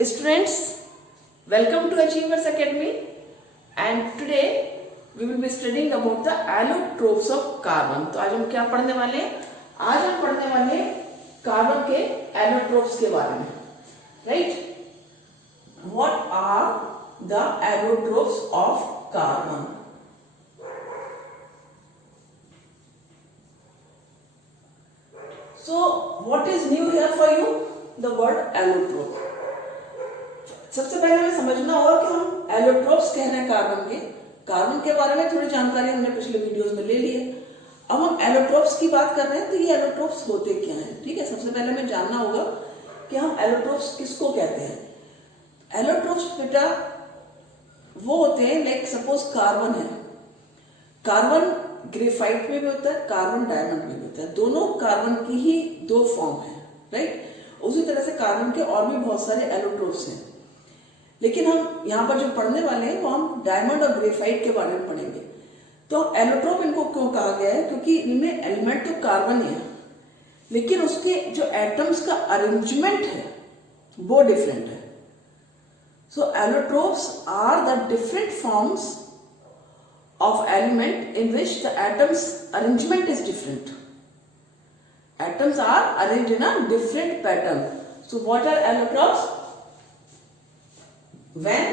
Students, welcome to Achievers Academy, and today we will be studying about the allotropes of carbon. तो आज हम क्या पढ़ने वाले हैं? आज हम पढ़ने वाले हैं कार्बन के allotropes के बारे में, right? What are the allotropes of carbon? So what is new here for you? The word allotrope. सबसे पहले हमें समझना होगा कि हम एलोट्रोप्स कह रहे हैं कार्बन के बारे में थोड़ी जानकारी हमने पिछले वीडियोस में ले ली है। अब हम एलोट्रोप्स की बात कर रहे हैं, तो ये एलोट्रोप्स होते क्या हैं? ठीक है, सबसे पहले हमें जानना होगा कि हम एलोट्रोप्स किसको कहते हैं। एलोट्रोप्स बेटा वो होते हैं, लाइक सपोज कार्बन है, कार्बन ग्रेफाइट में भी होता है, कार्बन डायमंड में भी होता है, दोनों कार्बन की ही दो फॉर्म है, राइट। उसी तरह से कार्बन के और भी बहुत सारे एलोट्रोप्स हैं, लेकिन हम यहाँ पर जो पढ़ने वाले हैं वो हम डायमंड और ग्रेफाइट के बारे में पढ़ेंगे। तो एलोट्रोप इनको क्यों कहा गया है? क्योंकि इनमें एलिमेंट तो कार्बन ही है, लेकिन उसके जो एटम्स का अरेंजमेंट है वो डिफरेंट है। So allotropes are the different forms of element in which the atoms arrangement is different. Atoms are arranged in a different pattern. So what are allotropes? When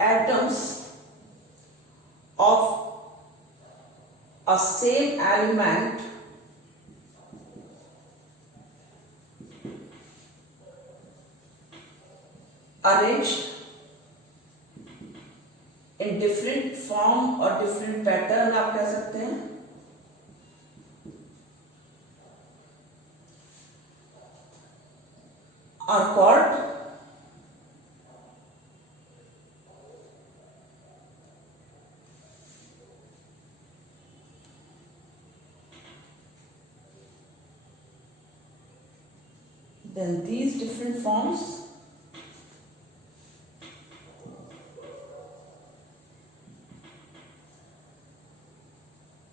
atoms of a same element arranged in different form और different pattern आप कह सकते हैं, are called then these different forms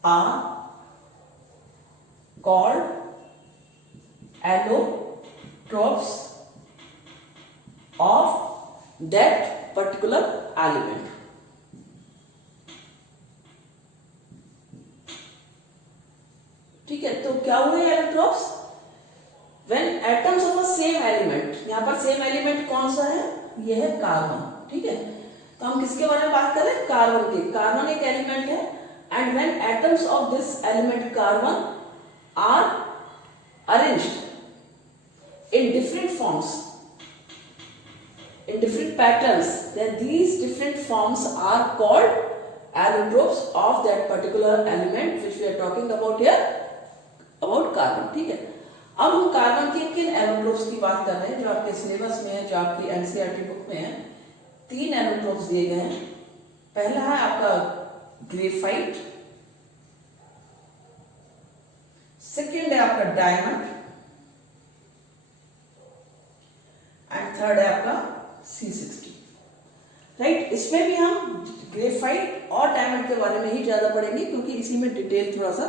are called allotropes of that particular element. ठीक है, तो क्या हुए allotropes? When atoms of a same element, यहाँ पर सेम एलिमेंट कौन सा है? यह है कार्बन। ठीक है, तो हम किसके बारे में बात कर रहे हैं? कार्बन के। कार्बन एक एलिमेंट है, and when atoms of this element carbon are arranged in different forms, in different patterns, then these different forms are called allotropes of that particular element which we are talking about here, about carbon. ठीक है, अब हम carbon के किन allotropes की बात कर रहे हैं जो आपके सिलेबस में है, जो आपकी एनसीईआरटी बुक में है। 3 एलोट्रोप्स दिए गए हैं। पहला है आपका ग्रेफाइट, सेकेंड है आपका डायमंड, एंड थर्ड है आपका C60, राइट। इसमें भी हम ग्रेफाइट और डायमंड के बारे में ही ज्यादा पढ़ेंगे, क्योंकि इसी में डिटेल थोड़ा सा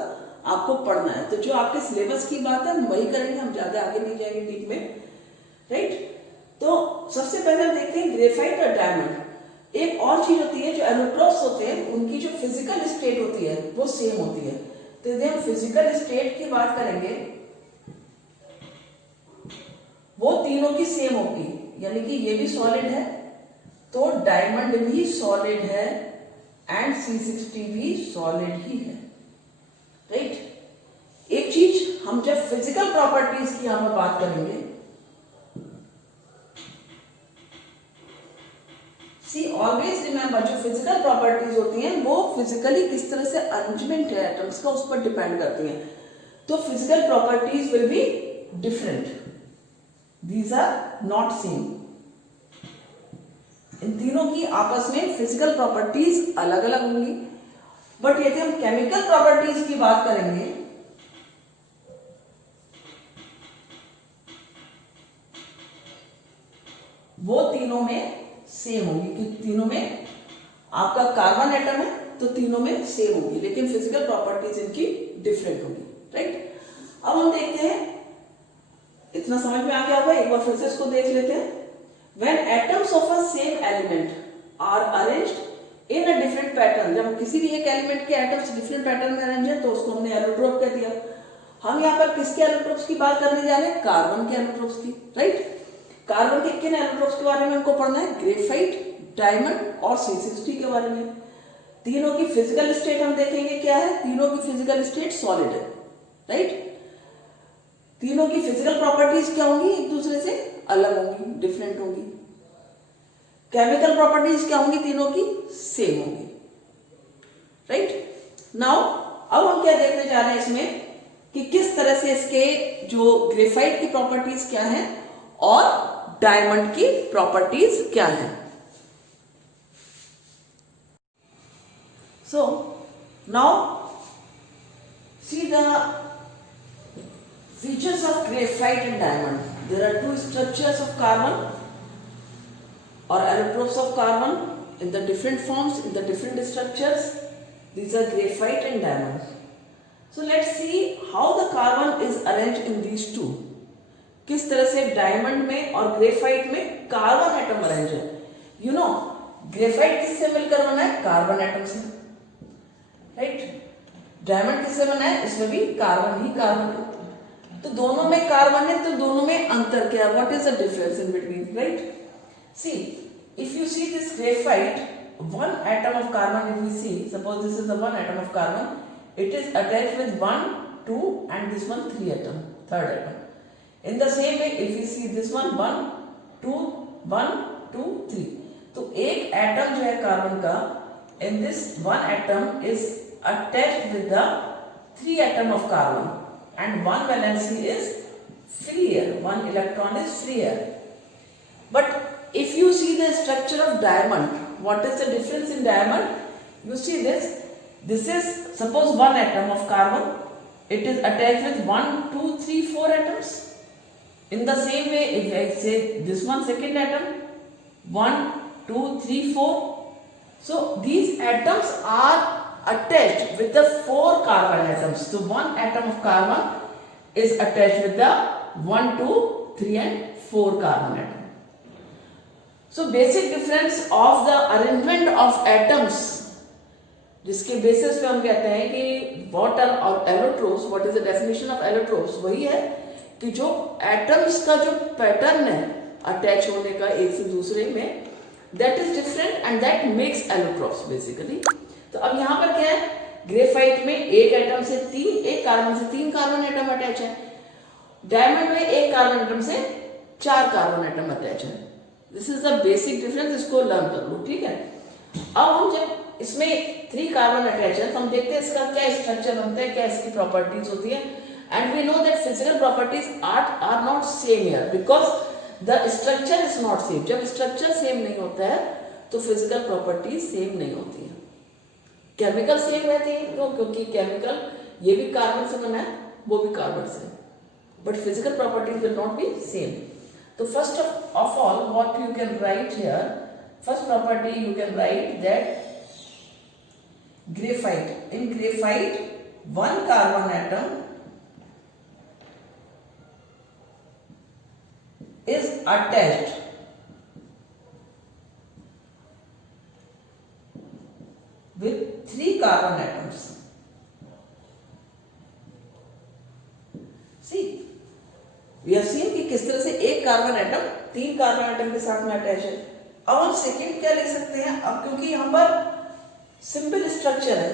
आपको पढ़ना है। तो जो आपके सिलेबस की बात है हम वही करेंगे, हम ज्यादा आगे नहीं जाएंगे डीप में, राइट। तो सबसे पहले हम देखते हैं ग्रेफाइट और डायमंड। एक और चीज होती है, जो एलोट्रोप्स होते हैं उनकी जो फिजिकल स्टेट होती है वो सेम होती है। तो यदि हम फिजिकल स्टेट की बात करेंगे वो तीनों की सेम होगी, यानी कि ये भी सॉलिड है तो डायमंड भी सॉलिड है एंड C60 भी सॉलिड ही है, राइट। एक चीज हम जब फिजिकल प्रॉपर्टीज की यहां पर बात करेंगे, सी ऑलवेज रिमेंबर जो फिजिकल प्रॉपर्टीज होती हैं वो फिजिकली किस तरह से अरेंजमेंट है एटम्स का उस पर डिपेंड करती हैं। तो physical properties will be different, these are not same. इन तीनों की आपस में फिजिकल प्रॉपर्टीज अलग अलग होंगी, बट यदि हम केमिकल प्रॉपर्टीज की बात करेंगे वो तीनों में सेम होगी, क्योंकि तीनों में आपका कार्बन एटम है तो तीनों में सेम होगी, लेकिन फिजिकल प्रॉपर्टीज इनकी डिफरेंट होगी, राइट। अब हम देखते हैं इतना समझ में आ गया होगा, एक बार फिर से इसको देख लेते हैं। When atoms of a same element are arranged in a different pattern, जब किसी भी एक एलिमेंट के एटम्स डिफरेंट पैटर्न में अरेंज है तो उसको हमने एलोट्रोप कह दिया। हम यहाँ पर किसके एलोट्रोप्स की बात करने जा रहे हैं? कार्बन के एलोट्रोप्स की, राइट। कार्बन के किन एलोट्रोप्स के बारे में हमको पढ़ना है? ग्रेफाइट, डायमंड और C60 के बारे में। तीनों की फिजिकल स्टेट हम देखेंगे क्या है। तीनों की फिजिकल स्टेट सॉलिड है, राइट। तीनों की फिजिकल प्रॉपर्टीज क्या होंगी? एक दूसरे से अलग होंगी, डिफरेंट होंगी। केमिकल प्रॉपर्टीज क्या होंगी? तीनों की सेम होंगी, राइट। नाउ अब हम क्या देखने जा रहे हैं इसमें कि किस तरह से इसके जो ग्रेफाइट की प्रॉपर्टीज क्या है और डायमंड की प्रॉपर्टीज क्या है। So now see the features of graphite and diamond. There are two structures of carbon or allotropes of carbon in the different forms, in the different structures. These are graphite and diamond. So let's see how the carbon is arranged in these two. किस तरह से diamond में और graphite में carbon atom arrange है। You know graphite किससे मिलकर बना है? कार्बन एटम से, राइट। डायमंड किससे बना है? इसमें भी कार्बन ही कार्बन है। तो दोनों में कार्बन है, तो दोनों में अंतर क्या है? What is the difference in between, right. See if you see this graphite, one atom of carbon, if we see, suppose this is the one atom of carbon, it is attached with 1, 2 and this one 3 atom, third atom. In the same way if we see this one 1, 2, 1, 2, 3, तो एक atom जो है carbon का, in this one atom is attached with the 3 atom of carbon and one valency is free here, one electron is free here. But if you see the structure of diamond, what is the difference in diamond? You see this is suppose one atom of carbon, it is attached with 1, 2, 3, 4 atoms. In the same way if I say this one second atom, 1, 2, 3, 4, so these atoms are attached with the 4 carbon atoms. So one atom of carbon is attached with the 1, 2, 3 and 4 carbon atom. So basic difference of the arrangement of atoms, जिसके basis पे हम कहते हैं कि what are allotropes, what is the definition of allotropes, वही है कि जो एटम्स का जो पैटर्न है अटैच होने का एक से दूसरे में, that is different and that makes allotropes basically. तो अब यहाँ पर क्या है? ग्रेफाइट में एक एटम से एक कार्बन से 3 कार्बन एटम अटैच है। डायमंड में एक कार्बन एटम से 4 कार्बन एटम अटैच है। This is the basic difference, इसको लर्न कर लो, ठीक है। अब हम जब इसमें 3 कार्बन अटैच है तो हम देखते हैं इसका क्या स्ट्रक्चर बनता है, क्या इसकी प्रॉपर्टीज होती है। And we know that physical properties are not same here because the structure is not same. जब स्ट्रक्चर सेम नहीं होता है तो फिजिकल प्रॉपर्टीज सेम नहीं होती है। केमिकल सेम रहती है तो क्योंकि केमिकल ये भी कार्बन से बना है, वो भी कार्बन से, but physical properties will not be same. तो first of all what you can write here, first property you can write that graphite, in graphite one carbon atom is attached with 3 carbon atoms. See, we have seen कि किस तरह से एक carbon atom 3 carbon atom के साथ में attach है। अब हम सेकेंड क्या ले सकते हैं? अब क्योंकि यहाँ पर सिंपल स्ट्रक्चर है,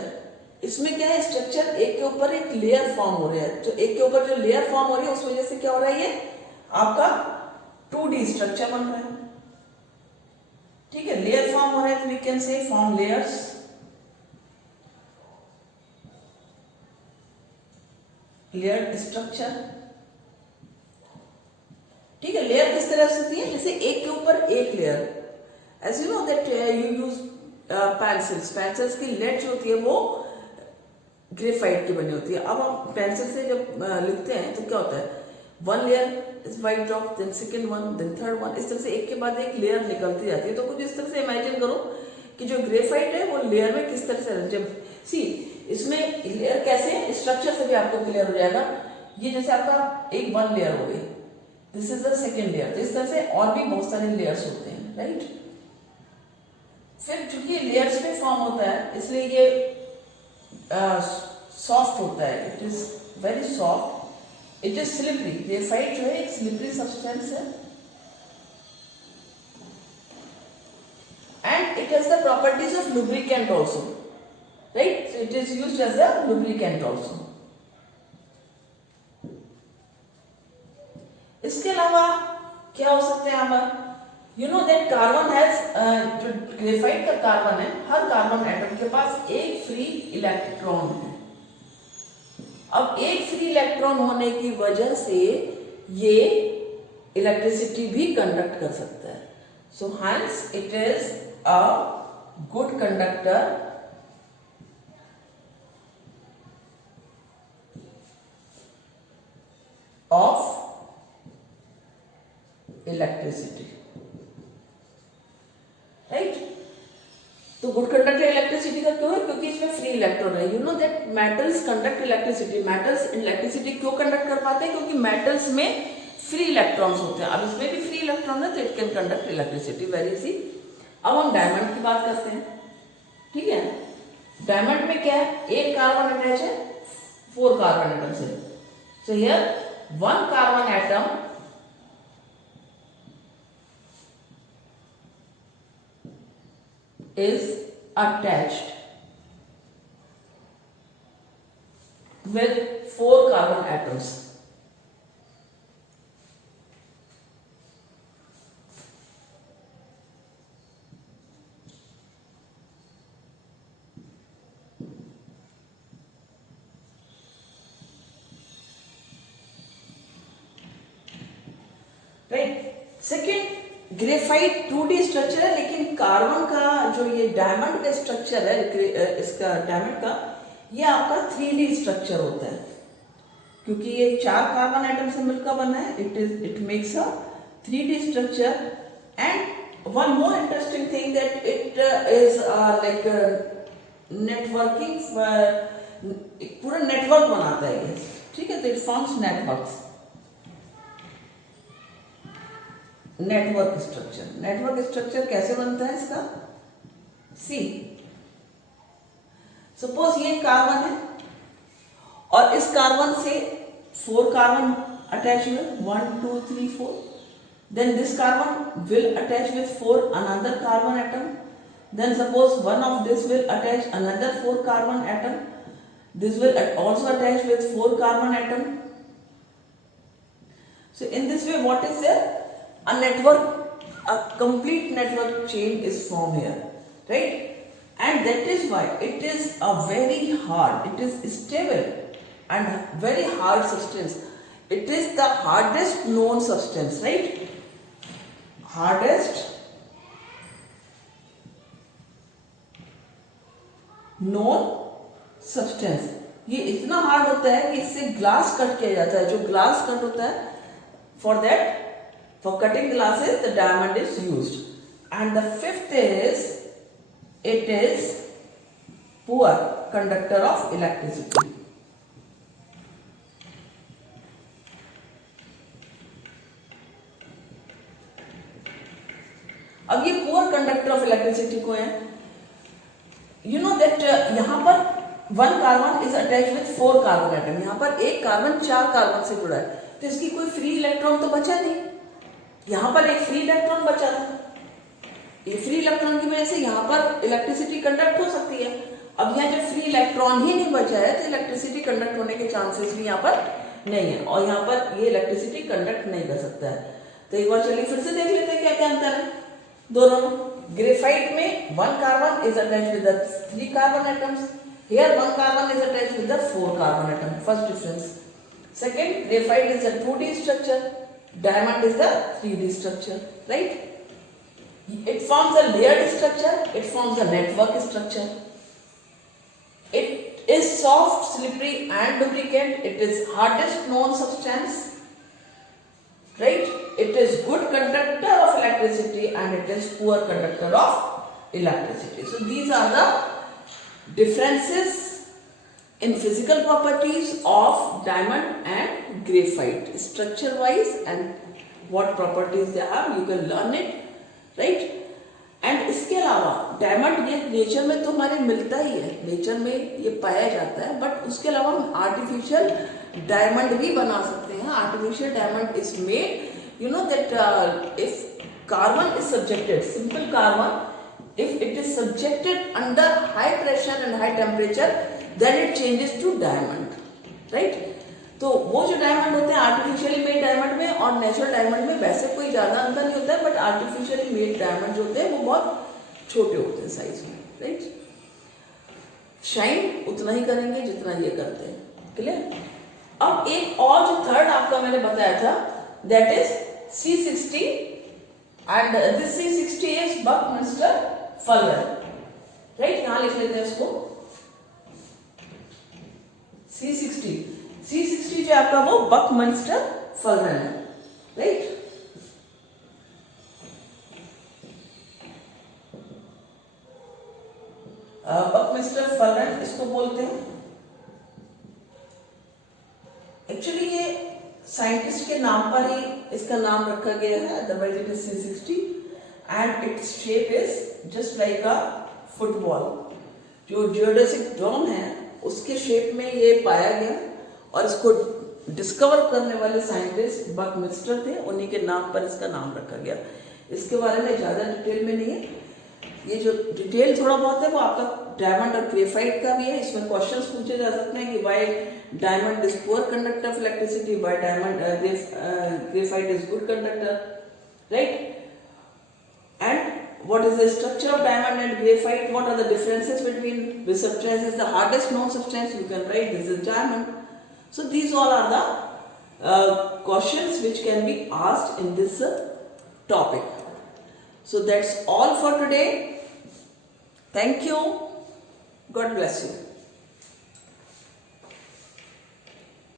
इसमें क्या है? स्ट्रक्चर एक के ऊपर एक लेयर फॉर्म हो रहा है। जो एक के ऊपर जो लेयर फॉर्म हो रही है उस वजह से क्या हो रहा है? ये आपका 2D स्ट्रक्चर बन रहा है, ठीक है। लेयर फॉर्म हो रहा है तो we can say form layers. Layer structure, ठीक है। लेयर किस तरह से होती है? जैसे एक के ऊपर एक layer. As you know that you use pencils की लेड जो होती है वो ग्रेफाइट की बनी होती है। अब हम पेंसिल से जब लिखते हैं तो क्या होता है? One layer is white drop, then second one, then third one, इस तरह से एक के बाद एक लेयर निकलती जाती है। तो कुछ इस तरह से इमेजिन करो कि जो ग्रेफाइट है वो लेयर में किस तरह से, जब सी इसमें लेयर कैसे, स्ट्रक्चर से भी आपको क्लियर हो जाएगा। ये जैसे आपका एक वन लेयर हो गई, this is the second layer. तो इस तरह से और भी बहुत सारे लेयर्स होते हैं, राइट। फिर चूंकि लेयर्स में फॉर्म होता है इसलिए ये सॉफ्ट होता है, it is very soft, it is slippery. Graphite जो है एक स्लिपरी सब्सटेंस है and it has the properties of lubricant also, right? So it is used as a lubricant also. इसके अलावा क्या हो सकते हैं यहाँ पर? You know that carbon has जो ग्रेफाइट का कार्बन है, हर कार्बन एटम के पास एक फ्री इलेक्ट्रॉन है। अब एक फ्री इलेक्ट्रॉन होने की वजह से ये इलेक्ट्रिसिटी भी कंडक्ट कर सकता है। So hence it is a good conductor of electricity, right? तो गुड कंडक्टर इलेक्ट्रिसिटी का क्यों है? क्योंकि इसमें फ्री इलेक्ट्रॉन है। You know that metals conduct electricity. Metals electricity क्यों कंडक्ट कर पाते हैं? क्योंकि मेटल्स में फ्री इलेक्ट्रॉन्स होते हैं। अब इसमें भी फ्री इलेक्ट्रॉन है तो it can conduct electricity very easy. अब हम डायमंड की बात करते हैं, ठीक है। डायमंड में क्या है? एक कार्बन अटैच है 4 कार्बन एटम से। So here 1 carbon atom is attached with 4 carbon atoms. Right. Second, graphite 2D structure है, लेकिन कार्बन का जो ये डायमंड का स्ट्रक्चर है, इसका डायमंड का, ये आपका 3D स्ट्रक्चर होता है। क्योंकि ये 4 कार्बन एटम से मिलकर बना है, it makes a 3D structure. And one more interesting thing that it is like networking, पूरा नेटवर्क बनाता है ये, ठीक है। तो it forms networks. Network structure कैसे बनता है इसका? सी, सपोज ये कार्बन है और इस कार्बन से 4 कार्बन अटैच हुए, 1 2 3 4। Then this carbon will attach with 4 another carbon atom. Then suppose one of this will attach another 4 carbon atom, this will also attach with 4 carbon atom. So in this way what is there? A network, a complete network chain is formed here, right? And that is why it is a very hard, it is stable and very hard substance. It is the hardest known substance, right? Hardest known substance. ये इतना hard होता है कि इससे glass cut किया जाता है। जो ग्लास कट होता है, for that, for cutting glasses, the diamond is used. And the fifth is, it is poor conductor of electricity. अब ये poor conductor of electricity को है, you know that यहाँ पर 1 carbon is attached with 4 carbon atom. यहाँ पर एक carbon 4 carbon से जुड़ा है, तो इसकी कोई फ्री इलेक्ट्रॉन तो बचा नहीं। यहाँ पर एक फ्री इलेक्ट्रॉन बचा था, ये फ्री इलेक्ट्रॉन की वजह से यहाँ पर इलेक्ट्रिसिटी कंडक्ट हो सकती है। अब यहाँ जब फ्री इलेक्ट्रॉन ही नहीं बचा है तो इलेक्ट्रिसिटी कंडक्ट होने के चांसेस भी यहाँ पर नहीं है, और यहाँ पर ये इलेक्ट्रिसिटी कंडक्ट नहीं कर सकता है। तो एक बार चलिए फिर से देख लेते हैं क्या क्या अंतर है दोनों में। ग्रेफाइट में 1 carbon is attached with the 3 carbon atoms, here 1 carbon is attached with the 4 carbon atom. First difference. Second, graphite is a 2D structure, diamond is the 3D structure, right? It forms a layered structure, it forms a network structure. It is soft, slippery and lubricant. It is hardest known substance, right? It is good conductor of electricity and it is poor conductor of electricity. So these are the differences in physical properties of diamond and graphite, structure wise and what properties they have, you can learn it, right? And इसके अलावा diamond ये nature में तो हमारे मिलता ही है, nature में ये पाया जाता है, बट उसके अलावा हम आर्टिफिशियल डायमंड भी बना सकते हैं. Artificial diamond is made, you know that if carbon is subjected, simple carbon, if it is subjected under high pressure and high temperature, then it changes to diamond, right? तो वो जो diamond होते हैं artificially made diamond में और natural diamond में वैसे कोई ज्यादा अंतर नहीं होता है, बट आर्टिफिशियली मेड डायमंड जो होते हैं वो बहुत छोटे होते हैं साइज में, राइट? शाइन उतना ही करेंगे जितना ये करते हैं. क्लियर? अब एक और जो थर्ड आपका मैंने बताया था, that is C60, and this C60 is Buckminster Fuller, right? यहाँ लिख लेते हैं इसको C60 जो आपका वो Buckminster Fuller है, right? Buckminster Fuller इसको बोलते हैं. एक्चुअली ये साइंटिस्ट के नाम पर ही इसका नाम रखा गया है, otherwise it is C60, and its shape is just like a football. जो जियोडेसिक ड्रोन है उसके शेप में ये पाया गया और इसको डिस्कवर करने वाले साइंटिस्ट बकमिस्टर थे, उन्हीं के नाम पर इसका नाम रखा गया. इसके बारे में ज्यादा डिटेल में नहीं है, ये जो डिटेल थोड़ा बहुत है वो आपका डायमंड और ग्रेफाइट का भी है. इसमें क्वेश्चंस पूछे जा सकते हैं कि why diamond is poor conductor of electricity, why diamond graphite is good conductor, right? And what is the structure of diamond and graphite, what are the differences between which substance is the hardest known substance, you can write this is diamond. So these all are the questions which can be asked in this topic. So that's all for today. Thank you. God bless you.